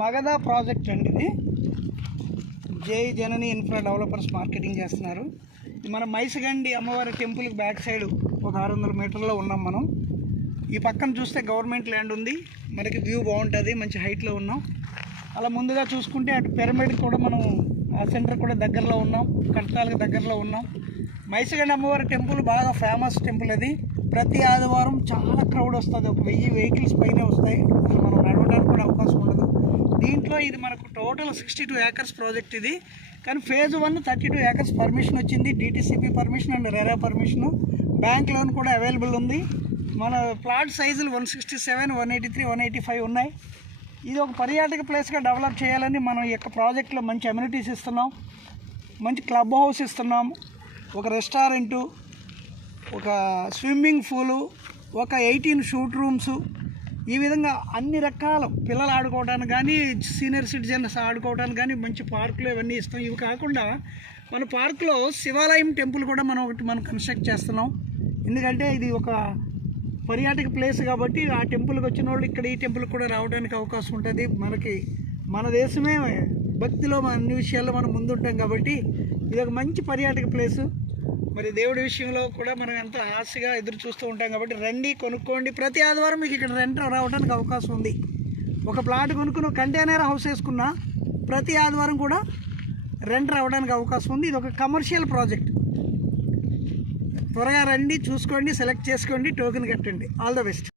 Magadha project అండి. ఇది జై జనని ఇన్ఫ్రా డెవలపర్స్ మార్కెటింగ్ చేస్తున్నారు. మన మైసగండి అమ్మవారి టెంపుల్కి బ్యాక్ సైడ్ ఒక 600 మీటర్లో ఉన్నాం మనం. ఈ పక్కన చూస్తే గవర్నమెంట్ ల్యాండ్ ఉంది, మనకి వ్యూ బాగుంటుంది, మంచి హైట్లో ఉన్నాం. అలా ముందుగా చూసుకుంటే అటు పిరమిడ్ కూడా మనం ఆ సెంటర్ కూడా దగ్గరలో ఉన్నాం, కట్టాలకు దగ్గరలో ఉన్నాం. మైసగండి అమ్మవారి టెంపుల్ బాగా ఫేమస్ టెంపుల్. అది ప్రతి ఆదివారం చాలా క్రౌడ్ వస్తుంది, ఒక 1000 వెహికల్స్ పైనే వస్తాయి. అసలు మనం నడవడానికి కూడా అవకాశం ఉండదు. దీంట్లో ఇది మనకు టోటల్ 62 ఏకర్స్ ప్రాజెక్ట్ ఇది. కానీ ఫేజ్ 1 32 ఏకర్స్ పర్మిషన్ వచ్చింది, DTCP permission and RERA permission, bank loan కూడా అవైలబుల్ ఉంది. మన ప్లాట్ సైజులు 167, 183, 185 ఉన్నాయి. ఇది ఒక పర్యాటక ప్లేస్గా డెవలప్ చేయాలని మనం ఈ యొక్క ప్రాజెక్ట్లో మంచి అమ్యూనిటీస్ ఇస్తున్నాం, మంచి క్లబ్ హౌస్ ఇస్తున్నాం, ఒక రెస్టారెంటు, ఒక స్విమ్మింగ్ పూలు, ఒక 18 షూట్ రూమ్స్, ఈ విధంగా అన్ని రకాల పిల్లలు ఆడుకోవడానికి కానీ సీనియర్ సిటిజన్స్ ఆడుకోవడానికి కానీ మంచి పార్కులు ఇవన్నీ ఇస్తాం. ఇవి కాకుండా మన పార్కులో శివాలయం టెంపుల్ కూడా మనం కన్స్ట్రక్ట్ చేస్తున్నాం. ఎందుకంటే ఇది ఒక పర్యాటక ప్లేస్ కాబట్టి ఆ టెంపుల్కి వచ్చిన వాళ్ళు ఇక్కడ ఈ టెంపుల్కి కూడా రావడానికి అవకాశం ఉంటుంది. మన దేశమే భక్తిలో అన్ని విషయాల్లో మనం ముందుంటాం కాబట్టి ఇది ఒక మంచి పర్యాటక ప్లేసు. మరి దేవుడి విషయంలో కూడా మనం ఎంతో ఆశగా ఎదురు చూస్తూ ఉంటాం కాబట్టి రండి, కొనుక్కోండి. ప్రతి ఆదివారం మీకు ఇక్కడ రెంట్ రావడానికి అవకాశం ఉంది. ఒక ప్లాట్ కొనుక్కుని కంటైనర్ హౌస్ వేసుకున్నా ప్రతి ఆదివారం కూడా రెంట్ రావడానికి అవకాశం ఉంది. ఇది ఒక కమర్షియల్ ప్రాజెక్ట్. త్వరగా రండి, చూసుకోండి, సెలెక్ట్ చేసుకోండి, టోకెన్ కట్టండి. All the best.